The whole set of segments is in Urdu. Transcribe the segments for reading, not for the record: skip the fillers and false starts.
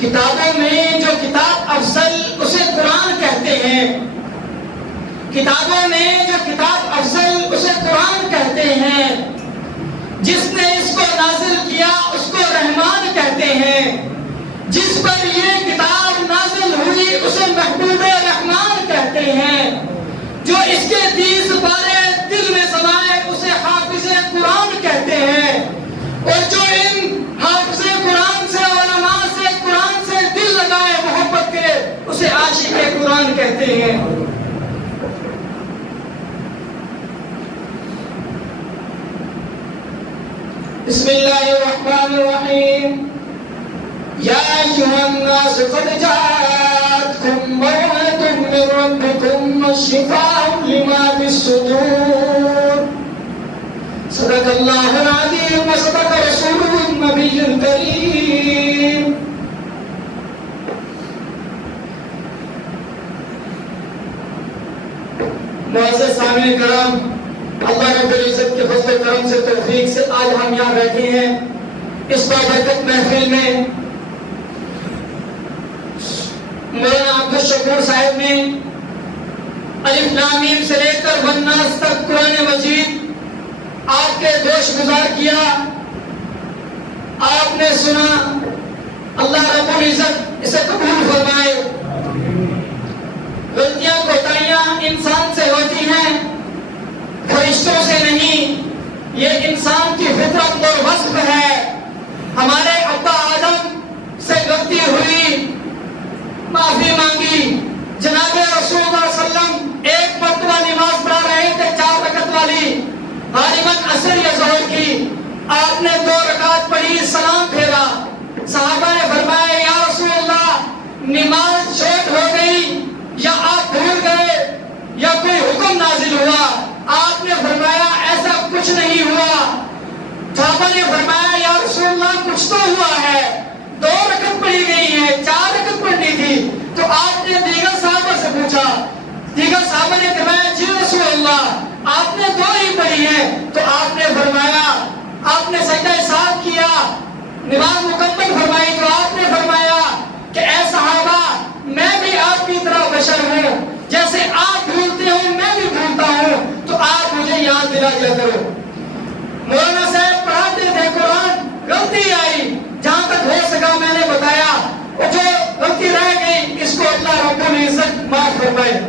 کتابوں میں جو کتاب افضل اسے قرآن کہتے ہیں، کتابوں میں جو کتاب افضل اسے قرآن کہتے ہیں، جس نے اس کو نازل کیا اس کو رحمان کہتے ہیں، جس پر یہ کتاب نازل ہوئی اسے محبوب رحمان کہتے ہیں، جو اس کے 30 پارے دل میں سمائے اسے حافظ قرآن کہتے ہیں، اور جو ان حافظ قرآن سے علماء سے قرآن سے دل لگائے محبت کے اسے عاشق قرآن کہتے ہیں۔ بسم اللہ الرحمن الرحیم۔ یا ایھا الناس قد جاءتکم موعظۃ من ربکم وشفاء لما فی الصدور۔ صدق اللہ العظیم وصدق رسولہ النبی الکریم۔ معزز سامعین کرام، اللہ رب العزت کے فضل و کرم سے توفیق سے آج ہم یہاں بیٹھے ہیں اس بابرکت محفل میں۔ مولانا عبدالشکور صاحب نے الف لام میم سے لے کر والناس تک قرآن مجید آپ کے گوش گزار کیا، آپ نے سنا، اللہ رب العزت اسے قبول فرمائے۔ غلطیاں کوتاہیاں انسان سے ہوتی ہیں، فرشتوں سے نہیں، یہ انسان کی فطرت اور وصف ہے۔ ہمارے ابا آدم سے غلطی ہوئی، معافی مانگی، جناب رسول اللہ صلی اللہ علیہ وسلم ایک مرتبہ نماز پڑھا رہے تھے 4 رکعت والی، غالباً عصر یا ظہر کی، آپ نے 2 رکعت پڑھی، سلام پھیرا، صحابہ نے فرمایا یا رسول اللہ نماز چھوٹ ہو گئی یا آپ بھول گئے یا کوئی حکم نازل ہوا؟ آپ نے فرمایا ایسا کچھ نہیں ہوا۔ صحابہ نے فرمایا یا رسول اللہ کچھ تو ہوا ہے، 2 رکعت پڑھی گئی ہے، 4 رکعت پڑھنی تھی۔ تو آپ نے دیگر صحابہ سے پوچھا، دیگر صحابہ نے فرمایا جی رسول اللہ آپ نے 2 ہی پڑھی ہے۔ تو آپ نے فرمایا، آپ نے سجدہ سہو کیا، نماز مکمل فرمائی، تو آپ نے فرمایا کہ اے صحابہ میں بھی آپ کی طرح بشر ہوں، جیسے آپ بھولتے ہو میں بھی بھولتا ہوں، تو آپ مجھے یاد دلا دیا کرو۔ مولانا صاحب پڑھاتے تھے قرآن، غلطی آئی، جہاں تک ہو سکا میں نے بتایا، اور جو غلطی رہ گئی اس کو اللہ رب العزت معاف فرمائے۔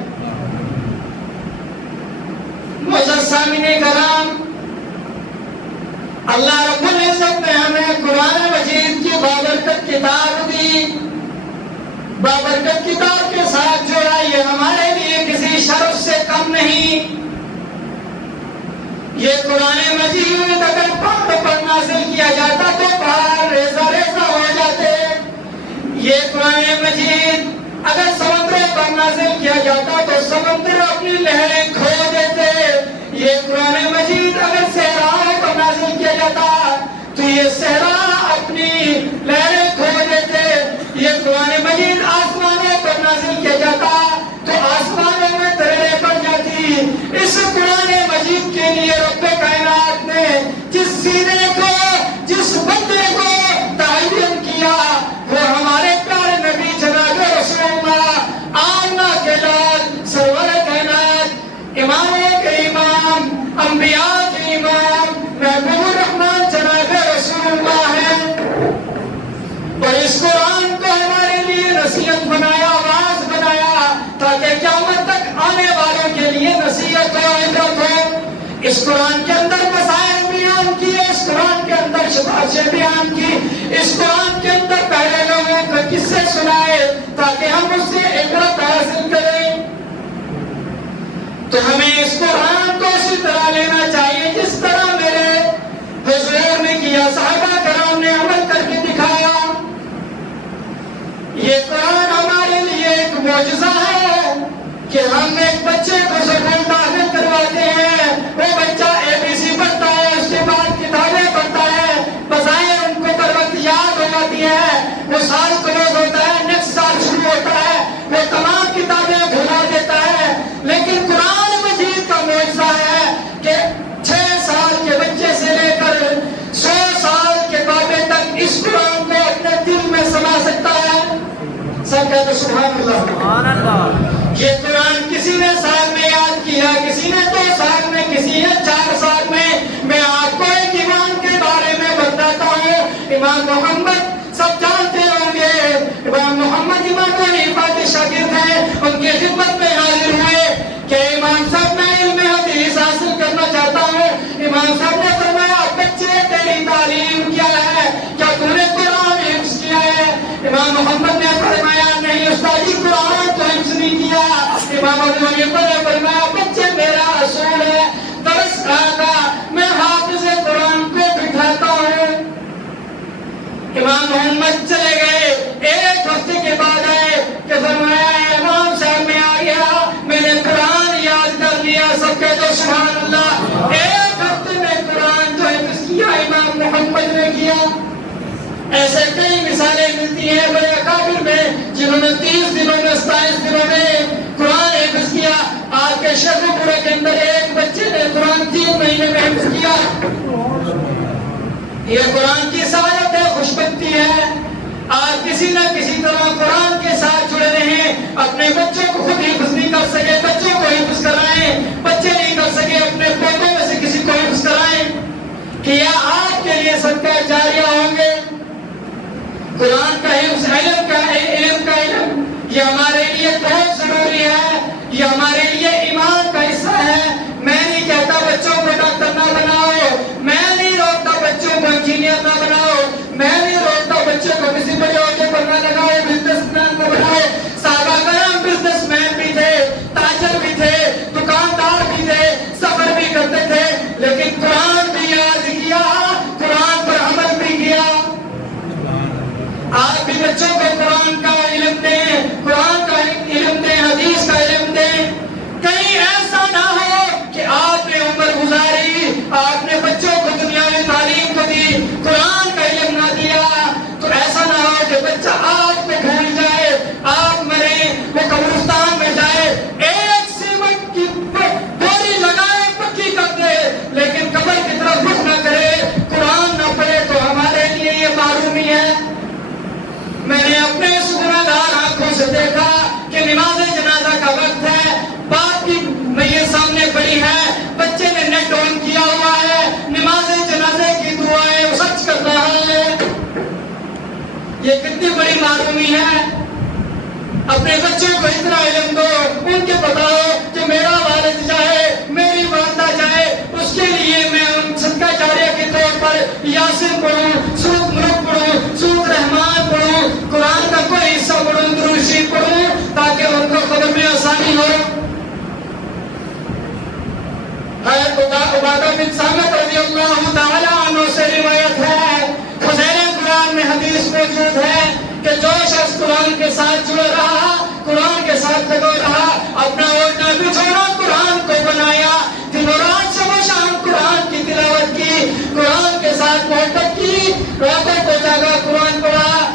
معزز سامعین کرام، اللہ رب العزت نے ہمیں قرآن مجید کی بابرکت کتاب دی، بابرکت کتاب کے ساتھ جوڑا، یہ ہمارے لیے کسی شرف سے کم نہیں۔ یہ قرآن مجید اگر پہاڑ پر نازل کیا جاتا تو پہاڑ ریزہ ریزہ ہو جاتے، یہ قرآن مجید اگر سمندروں پر نازل کیا جاتا تو سمندر اپنی لہریں کھو دیتے، یہ قرآن مجید اگر صحراؤں پر نازل کیا جاتا تو یہ صحرا اپنی لہریں کھو دیتے، یہ قرآن مجید آسمانوں پر نازل کیا جاتا تو آسمانوں میں تلے پڑ جاتی۔ اس قرآن مجید کے لیے رب کائنات نے جس سینے کو، جس بندے کو تعین کیا وہ ہمارے پیارے نبی جناب رسول اللہ آمنہ کے لال سرور کائنات، اماموں کے امام، انبیاء کے امام، محبوب الرحمن جناب رسول اللہ ہیں۔ اور اس قرآن کو ہمارے لیے نصیحت بنایا، آواز بنایا، تاکہ قیامت تک آنے والوں کے لیے نصیحت و عبرت ہو۔ اس قرآن کے اندر مسائل بیان کیے، اس قرآن کے اندر شباشیں بیان کی، اس قرآن کے اندر پہلے لوگوں کو قصے سنائے تاکہ ہم اس سے عبرت حاصل کریں۔ تو ہمیں اس قرآن کو اسی طرح لینا چاہیے جس طرح میرے حضور نے کیا، صحابہ کرام نے عمل کر کے دکھایا۔ یہ قرآن ہمارے لیے ایک معجزہ ہے کہ ہم ایک بچے کو سکول داخل کرواتے ہیں، وہ بچہ ABC پڑھتا ہے، اس کے بعد کتابیں پڑھتا ہے، بظاہر ان کو پر وقت یاد ہو جاتی ہے، وہ سال کلوز ہوتا ہے، نیکسٹ سال شروع ہوتا ہے، وہ تمام کتابیں بھلا دیتا ہے۔ لیکن قرآن مجید کا معجزہ ہے کہ 6 سال کے بچے سے لے کر 100 سال کے بابے تک اس قرآن کو اپنے دل میں سما سکتا ہے۔ تو سبحان اللہ۔ یہ قرآن کسی نے سال میں یاد کیا، کسی نے 2 سال میں، کسی نے 4 سال میں۔ میں آپ کو ایک امام کے بارے میں بتاتا ہوں، امام محمد سب جانتے ہوں گے، امام محمد امام ابو حنیفہ کے شاگرد ہیں، ان کی خدمت میں حاضر ہوئے کہ امام صاحب میں علم حدیث حاصل کرنا چاہتا ہوں۔ امام صاحب نے فرمایا بچے تیری تعلیم کیا ہے؟ کیا تو نے قرآن حفظ کیا ہے؟ امام محمد نے فرمایا نہیں استاد جی قرآن تو حفظ نہیں کیا۔ امام ابو حنیفہ نے فرمایا بچے میرا اصول ہے، درس کھاتا میں حافظ قرآن کو بٹھاتا ہوں۔ امام محمد چلے گئے، 1 ہفتے کے بعد آئے کہ فرمایا امام صاحب میں آ گیا، میں نے قرآن یاد کر لیا۔ سب کہہ دو سبحان اللہ۔ 1 ہفتے میں قرآن جو حفظ کیا امام محمد نے کیا۔ ایسے کئی مثالیں ملتی ہیں بڑے اکابر میں جنہوں نے 30 دنوں میں 27 دنوں میں قرآن حفظ کیا۔ آج کے شیخ پورے کے اندر ایک بچے نے قرآن 3 مہینے میں حفظ کیا۔ یہ قرآن کی سعادت ہے، خوش بختی ہے۔ آج کسی نہ کسی طرح قرآن کے ساتھ جڑے رہیں، اپنے بچوں کو خود حفظ نہیں کر سکے بچوں کو حفظ کرائیں، بچے نہیں کر سکے اپنے پوتوں میں سے کسی کو حفظ کرائیں، کیا آپ کے لیے صدقہ جاریہ ہوں گے۔ قرآن کا حفظ علم کا علم یہ ہمارے لیے بہت ضروری ہے، یہ ہمارے لیے ایمان کا حصہ ہے۔ میں نہیں کہتا بچوں کو ڈاکٹر نہ بناؤ، میں نہیں روکتا بچوں کو انجینئر نہ بناؤ، میں نہیں روکتا بچوں کو کسی بڑے عہدے پر نہ لگاؤ، بزنس مین نہ بناؤ۔ صحابہ کرام بزنس مین بھی تھے، تاجر بھی تھے، دکاندار بھی تھے، سفر بھی کرتے تھے، لیکن قرآن بھی یاد کیا، قرآن پر عمل بھی کیا۔ آپ بھی بچوں کو قرآن کا علم دیں، قرآن کا علم دیں، حدیث کا علم دیں۔ کہیں ایسا نہ ہو کہ آپ نے عمر گزاری، آپ نے بچوں کو دنیاوی تعلیم کو دی، قرآن کا علم نہ دیا، تو ایسا نہ ہو کہ بچہ آپ پہ بھول جائے، آپ مریں، وہ قبرستان میں جائے، ایک سیمنٹ کی بوری لگائے پکی کر دے لیکن قبر کی طرف رخ نہ کرے، قرآن نہ پڑھے، تو ہمارے لیے یہ معلومی ہے۔ میں نے اپنے اس گناہگار آنکھوں سے دیکھا کہ نماز جنازہ کا وقت ہے، باپ کی میت سامنے پڑی ہے، بچے نے نیٹ آن کیا ہوا ہے، نماز جنازے کی دعائیں وہ سچ کر رہا ہے۔ یہ کتنی بڑی معلومی ہے۔ اپنے بچوں کو اتنا علم دو، ان کے بتاؤ کہ میرا والد جائے، میری والدہ جائے، اس کے لیے میں ان صدقہ جاریہ کے طور پر یاسین پڑھوں، سورۃ ملک پڑھوں، سورۃ رحمان پڑھوں، قرآن کا کوئی حصہ پڑھوں، درود شریف پڑھوں، تاکہ ان کو قبر میں آسانی ہو۔ عبادہ بن صامت رضی اللہ تعالیٰ عنہ سے روایت ہے، خزینہ قرآن میں حدیث موجود ہے کہ جو شخص قرآن کے ساتھ جڑا رہا، قرآن کے ساتھ لگا رہا، اپنا اوڑھنا بچھونا قرآن کو بنایا، دن و رات صبح و شام قرآن کی تلاوت کی، قرآن کے ساتھ محبت کی، راتوں کو جاگا قرآن پڑھا،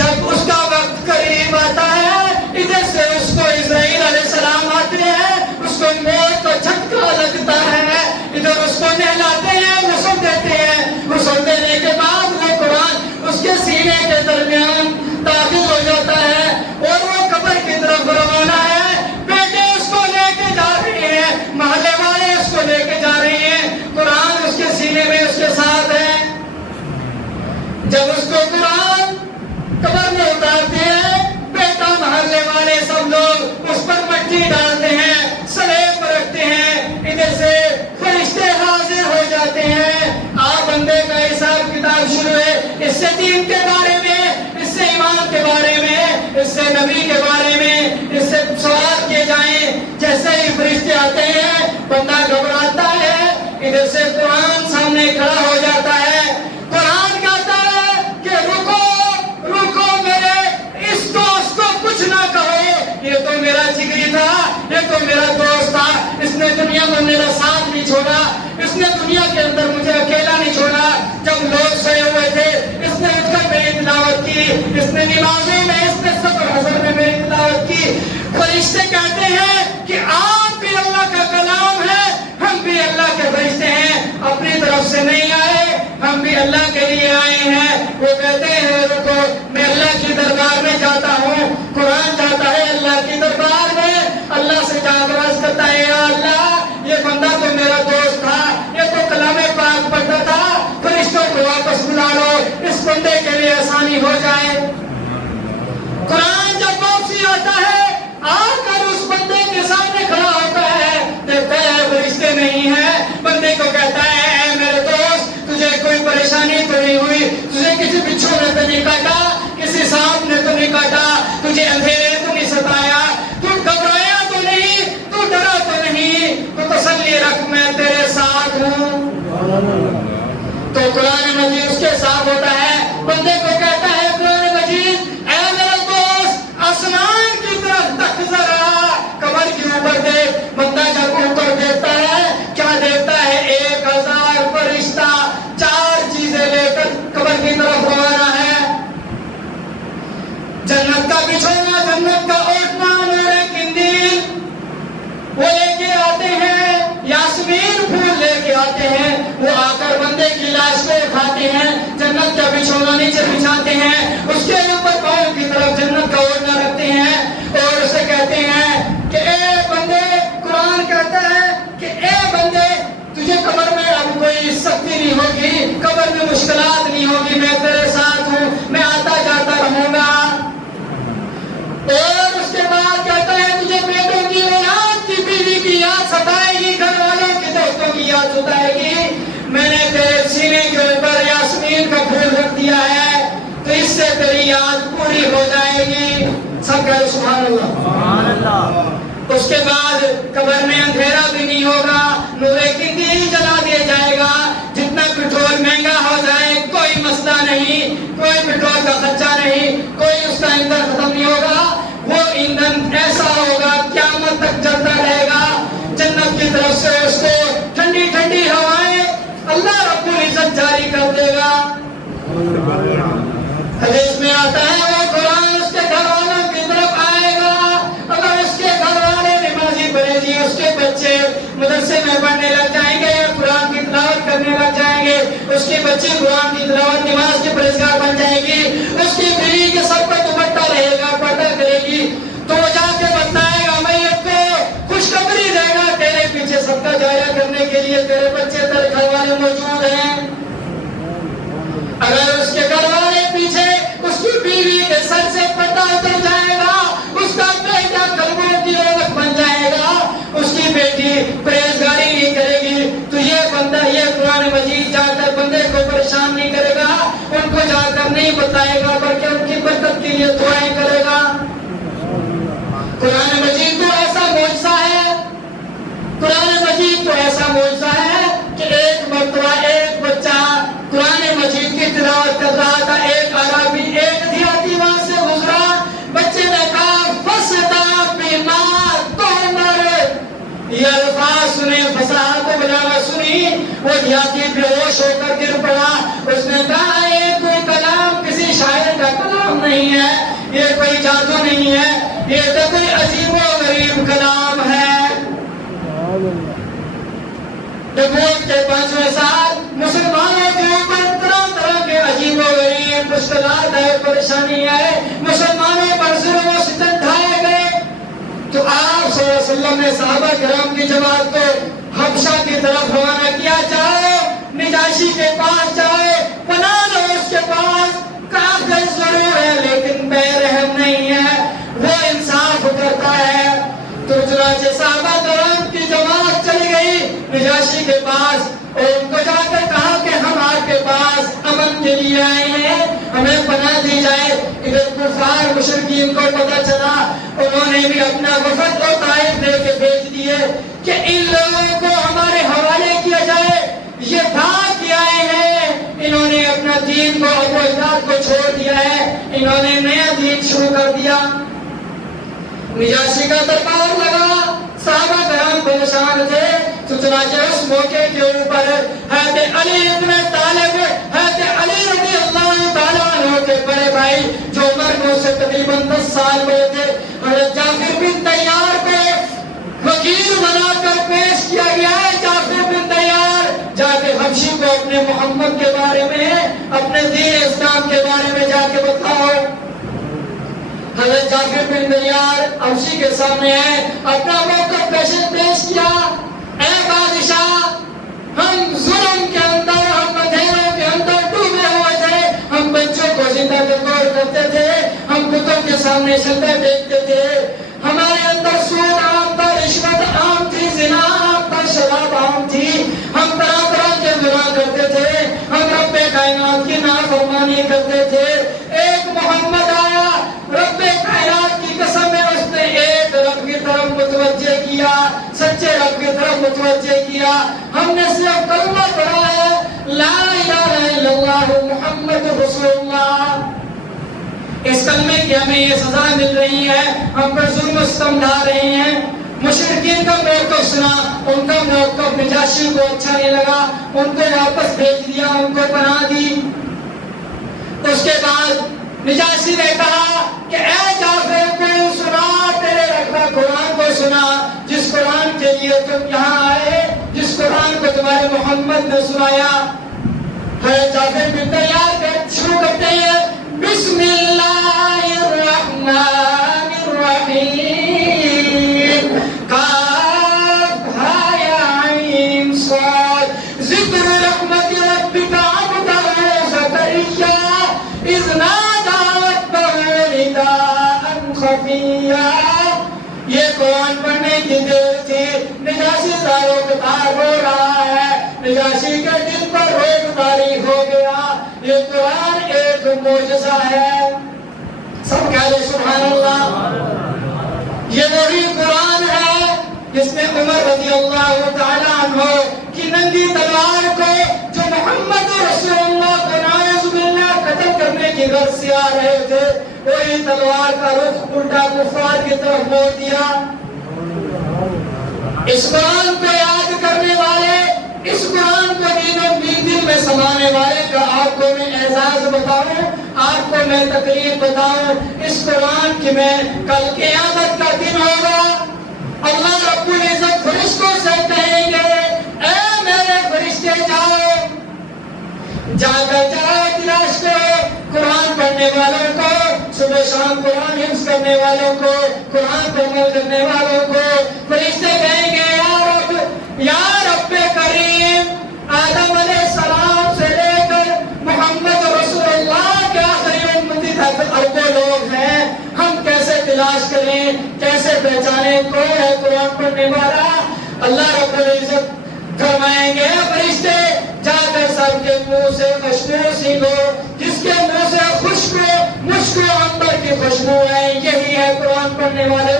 جب اس کا وقت قریب آتا ہے ادھر سے اس کو اسرائیل علیہ السلام آتے ہیں، اس کو موت کا جھٹکا لگتا ہے، ادھر اس کو نہلاتے ہیں، غسل دیتے ہیں، غسل دینے کے بعد وہ قرآن اس کے سینے کے درمیان داخل ہو جاتا ہے اور وہ قبر کی طرف روانہ ہے۔ بیٹے اس کو لے کے جا رہے ہیں، محلے والے اس کو لے کے جا رہے ہیں، قرآن اس کے سینے میں اس کے ساتھ ہے۔ جب اس کو قرآن قبر میں اتارتے ہیں، بیٹا محلے والے سب لوگ اس پر مٹی ڈالتے ہیں، سلیب پر رکھتے ہیں، ادھر سے فرشتے حاضر ہو جاتے ہیں۔ آپ بندے کا حساب کتاب شروع ہے، اس سے دین کے بارے میں، اس سے ایمان کے بارے میں، اس سے نبی کے بارے میں، اس سے سوال کیے جائیں۔ جیسے ہی فرشتے آتے ہیں بندہ گھبراتا ہے، ادھر سے قرآن سامنے کھڑا ہو جاتا ہے، قرآن کہتا ہے کہ رکو رکو میرے، اس کو کچھ نہ کہو، یہ تو میرا جگری تھا، یہ تو میرا دوست تھا، اس نے دنیا میں میرا ساتھ نہیں چھوڑا، اس نے دنیا کے اندر مجھے اکیلا نہیں چھوڑا، جب لوگ سوئے ہوئے تھے اس نے اٹھ کر میری تلاوت کی، اس نے نمازوں میں، اس نے سفر حضر میں میری تلاوت کی۔ فرشتے کہتے ہیں کہ آپ بھی اللہ کا کلام ہے، ہم بھی اللہ کے فرشتے ہیں، اپنی طرف سے نہیں آئے، ہم بھی اللہ کے لیے آئے ہیں۔ وہ کہتے ہیں رکو میں اللہ کی دربار میں جاتا ہوں، قرآن جاتا ہے اللہ کی دربار میں، اللہ سے جا کر عرض کرتا ہے یا اللہ یہ بندہ تو میرا دوست تھا، یہ تو کلام پاک پڑھتا تھا، فرشتوں کو واپس بلا لو، اس بندے کے لیے آسانی ہو جائے۔ قرآن جب واپسی آتا ہے آ کر اس بندے کے سامنے کھڑا ہوتا ہے، دیکھتا ہے فرشتے نہیں ہیں، بندے کو کہتا ہے اے میرے دوست تجھے کوئی پریشانی تو نہیں ہوئی، تجھے کسی بچھو نے تو نہیں کاٹا، کسی سانپ نے تو نہیں کاٹا، تجھے اندھیرے تو نہیں ستایا، تو گھبرایا تو نہیں، تو ڈرا تو نہیں، تو تسلی رکھ میں تیرے ساتھ ہوں۔ تو قرآن مجید اس کے ساتھ ہوتا ہے، بندے کو کہتا ہے قرآن مجید اے میرے دوست آسمان کی طرف تک ذرا، قبر کے اوپر دیکھ۔ بندہ جب اوپر دیکھتا ہے کیا دیکھتا ہے؟ 1000 فرشتہ 4 چیزیں لے کر قبر کی طرف روانہ ہے۔ جنت کا بچھونا، جنت کا اوٹنا، نور قندیل وہ لے کے آتے ہیں، یاسمین پھول لے کے آتے ہیں، وہ آ کر بندے کی لاش کو اٹھاتے ہیں، جنت کا بچھونا نیچے بچھاتے ہیں، اس کے اوپر پاؤں کی طرف جنت کا اوڑھنا رکھتے ہیں اور اسے کہتے ہیں کہ اے بندے، قرآن کہتا ہے کہ اے بندے تجھے قبر میں اب کوئی سختی نہیں ہوگی، قبر میں مشکلات نہیں ہوگی، میں تیرے ساتھ ہوں، میں آتا جاتا رہوں گا۔ اور اس کے بعد کہتا ہے تجھے بیٹوں کی اولاد کی، بیوی کی یاد ستائے گی، گھر والوں کی، دوستوں کی یاد ستائے گی، میں نے تیرے سینے کے اوپر یاسمین کا پھول رکھ دیا ہے، تو اس سے تیری یاد پوری ہو جائے گی۔ سب کہے سبحان اللہ۔ سبحان اللہ۔ اس کے بعد قبر میں اندھیرا بھی نہیں ہوگا، نور قندیل جلا دیا جائے گا، جتنا پیٹرول مہنگا ہو جائے کوئی مسئلہ نہیں، کوئی پیٹرول کا خرچہ نہیں، کوئی اس کا ایندھن ختم نہیں ہوگا، وہ ایندھن ایسا ہوگا قیامت تک چلتا رہے گا، جنت کی طرف سے اس کو ٹھنڈی ٹھنڈی ہوائیں اللہ رب العزت جاری کر دے گا۔ حدیث میں آتا ہے وہ قرآن اس کے گھر والوں کی طرف آئے گا، اگر اس کے گھر والے نمازی پرہیزی، اس کے بچے مدرسے میں پڑھنے لگ جائیں گے، قرآن کی تلاوت کرنے لگ جائیں گے، اس کے بچے قرآن کی تلاوت نماز کے پرہیزگار بن جائے گی، اس کی بیوی کے سر پر دوپٹہ رہے گا، پردہ کرے گی، تو وہ جا کے بتائے گا میت کو، خوشخبری دے گا تیرے پیچھے سب کا جائزہ کرنے کے لیے تیرے بچے تیرے گھر والے موجود ہیں۔ اگر اس کے گھر والے پیچھے اس کی بیوی کے سر سے پردہ اتر جائے گا، اس کا بیٹا قلبوں کی رونق بن جائے گا، اس کی بیٹی پرہیزگاری نہیں کرے گی، تو یہ بندہ یہ قرآن مجید جا کر بندے کو پریشان نہیں کرے گا، ان کو جا کر نہیں بتائے گا بلکہ ان کی برکت کے لیے دعائیں کرے گا۔ قرآن مجید تو ایسا معجزہ ہے، قرآن مجید تو ایسا معجزہ ہے کہ ایک مرتبہ ایک بچہ قرآن مجید کی تلاوت کر رہا تھا، ایک عربی ایک دیہاتی وہاں سے گزرا، بچے نے کہا فسدا بما تؤمر، یہ الفاظ سنے، فصاحت و بلاغت سنی، وہ دیہاتی بے ہوش ہو کر گر پڑا، اس نے کہا یہ کوئی کلام کسی شاعر کا کلام نہیں ہے، یہ کوئی جادو نہیں ہے، یہ تو کوئی عجیب و غریب کلام ہے۔ نبوت کے 5ویں سال مسلمانوں کے اوپر طرح طرح کے عجیب و غریب مشکلات ہے، پریشانی ہے، مسلمانوں پر ظلم و ستم ڈھائے گئے، تو آپ صلی اللہ علیہ وسلم نے صحابہ کرام کی جماعت کو حبشہ کی طرف روانہ کیا، چاہے نجاشی کے پاس، چاہے پناہ لو اس کے پاس، کافر ضرور ہے لیکن بے رحم نہیں ہے، وہ انصاف کرتا ہے۔ تو چنانچہ صحابہ کرام کی جماعت چلی گئی نجاشی کے پاس اور ان کو جا کر کہا کہ ہم آپ کے پاس امن کے لیے آئے ہیں، ہمیں پناہ دی جائے۔ ادھر کفار مشرکین کو پتہ چلا، انہوں نے بھی اپنا وفد اور طائف دے کے بھیج دیے کہ ان لوگوں کو ہمارے حوالے کیا جائے، یہ بھاگ کے آئے ہیں، انہوں نے اپنا دین کو ابو اجداد کو چھوڑ دیا ہے، انہوں نے نیا دین شروع کر دیا۔ نجاشی کا دربار لگا، صحابہ کرام پریشان تھے، تو چنانچہ اس موقع کے اوپر حضرت علی ابن طالب، حضرت علی رضی اللہ تعالیٰ عنہ کے بڑے بھائی جو عمر میں سے تقریباً 10 سال بڑے تھے، حضرت جعفر بن طیار کو وکیل بنا کر پیش کیا گیا ہے۔ جعفر بن طیار جا کے حبشی کو اپنے محمد کے بارے میں، اپنے دین اسلام کے بارے میں جا کے بتاؤ۔ حضرت جعفر بن دیار ابشی کے سامنے ہے، اپنا موقف پیش کیا، اے بادشاہ، ہم ظلم کے اندر، ہم اندھیروں کے اندر ڈوبے ہوئے تھے، ہم بچوں کو زندہ دفن کرتے تھے، ہم بتوں کے سامنے سجدے دیکھتے تھے، ہمارے اندر سود عام تھا، رشوت عام تھی، زنا عام تھا، شراب عام تھی، ہم طرح طرح کے گناہ کرتے تھے، ہم رب کائنات کی نافرمانی کرتے تھے۔ ایک محمد آیا، رب کائنات کی قسم ہے، اس نے ایک رب کی طرف متوجہ کیا، سچے رب کی طرف متوجہ کیا۔ ہم نے صرف کلمہ پڑھا ہے، لا الہ الا اللہ محمد رسول اللہ، اس کلمے کی ہمیں یہ سزا مل رہی ہے، ہم پر ظلم و ستم ڈھا رہے ہیں۔ مشرکین کا موقف سنا، ان کا موقف نجاشی کو اچھا نہیں لگا، ان کو واپس بھیج دیا، ان کو پناہ دی۔ اس کے بعد نجاشی نے کہا کہ اے جعفر کو سنا، تیرے رکھا قرآن کو سنا، جس قرآن کے لیے تم یہاں آئے، جس قرآن کو تمہارے محمد نے سنایا۔ حضرت جعفر بن دیار شروع کرتے ہیں، بسم اللہ الرحمن الرحیم، کاف ہا یا عین صاد، ذکر رحمت ربک عبدہ زکریا اذ نادی ربہ نداء خفیا۔ یہ قرآن پڑھنے کی دیر تھی، نجاشی زاروں کتار ہو رہا ہے، نجاشی کے دل پر روگ طاری ہو گیا۔ یہ قرآن ایک معجزہ ہے، سب کہہ لیں سبحان اللہ۔ یہ وہی قرآن ہے جس نے عمر رضی اللہ تعالیٰ عنہ کی ننگی تلوار کو، جو محمد رسول اللہ کو نعوذ باللہ قتل کرنے کی غرض سے آ رہے تھے، وہی تلوار کا رخ الٹا کفار کی طرف موڑ دیا۔ اس قرآن کو یاد کرنے والے، اس قرآن کو دل میں سمانے والے کا آپ کو میں اعزاز بتاؤں، آپ کو میں تقریر بتاؤں، اس قرآن کی میں کل قیامت کا دن ہوگا، اللہ رب العزت فرشتوں سے کہیں گے، اے میرے فرشتے جاؤ، جا کر تلاش کرو قرآن پڑھنے والوں کو، صبح شام قرآن حفظ کرنے والوں کو، قرآن پر عمل کرنے والوں کو۔ فرشتے کہیں گے، یا رب کریم، آدم علیہ السلام سے لے کر محمد رسول اللہ کے آخری امتی تک اربوں لوگ ہیں، ہم کیسے تلاش کریں، کیسے پہچانیں کون ہے قرآن پڑھنے والا؟ اللہ رب العزت فرمائیں گے، فرشتے جا کر سب کے منہ سے خوشبو سینو، جس کے منہ سے خوشبو مشک و عنبر کی خوشبو ہے، یہی ہے قرآن پڑھنے والے۔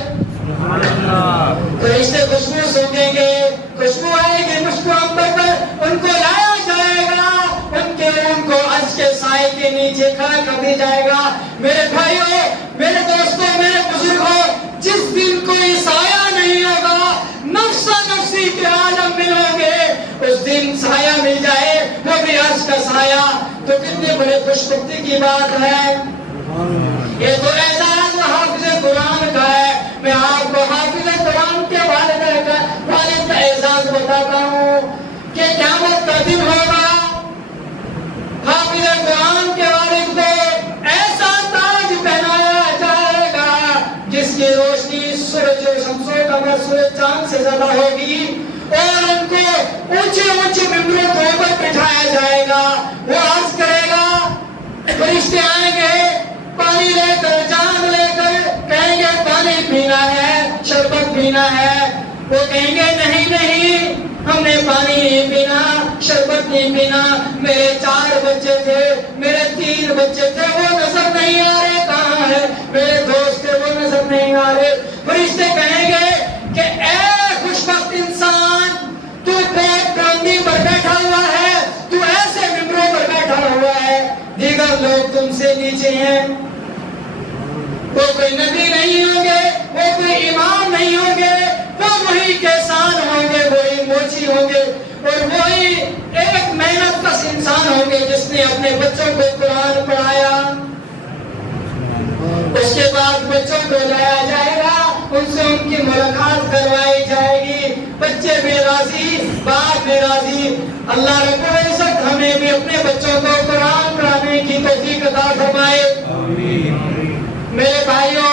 فرشتے خوشبو سونگیں گے، خوشبو آئے گی مشک و عنبر پر، ان کو لایا جائے گا، ان کو عرش کے سائے کے نیچے کھڑا کر دیا جائے گا۔ میرے بھائیوں، میرے دوستوں، میرے بزرگوں، جس دن کوئی سایہ نہیں ہوگا، نفسا نفسی کے عالم میں ہوں گے، اس دن سایہ مل جائے، وہ بھی عرش کا سایہ، تو کتنے بڑے خوش بختی کی بات ہے۔ یہ تو اعزاز حافظ قرآن کا ہے۔ میں آپ کو حافظ قرآن کے والد کا اعزاز بتاتا ہوں کہ قیامت کا دن ہوگا، حافظ قرآن کے والد کو ایسا تاج پہنایا جائے گا جس کی روشنی سورج و شمس و قمر، سورج چاند سے زیادہ ہوگی، اور ان کو اونچے اونچے ممبروں کے اوپر بٹھایا جائے گا۔ وہ عرض کرے گا، فرشتے آئیں گے پانی لے کر، جام لے کر، کہیں گے پانی پینا ہے، شربت پینا ہے۔ وہ کہیں گے نہیں نہیں، ہم نے پانی نہیں پینا، شربت نہیں پینا، میرے 4 بچے تھے، میرے 3 بچے تھے، وہ نظر نہیں آ رہے، کہاں ہے میرے دوست تھے، وہ نظر نہیں آ رہے۔ فرشتے کہیں گے کہ اے خوشبخت انسان، تو پیٹ بلندی پر بیٹھا ہوا ہے، تو ایسے ممبروں پر بیٹھا ہوا ہے، دیگر لوگ تم سے نیچے ہیں، وہ کوئی نبی نہیں ہوں گے، وہ کوئی امام نہیں ہوں گے، وہ وہی کسان ہوں گے، وہی موچی ہوں گے، اور وہی ایک محنت کش انسان ہوں گے جس نے اپنے بچوں کو قرآن پڑھایا۔ اس کے بعد بچوں کو لایا جائے گا، ان سے ان کی ملاقات کروائی جائے گی، بچے بھی راضی، باپ بھی راضی۔ اللہ رب العزت ہمیں بھی اپنے بچوں کو قرآن پڑھانے کی توفیق عطا فرمائے۔ میرے بھائیوں،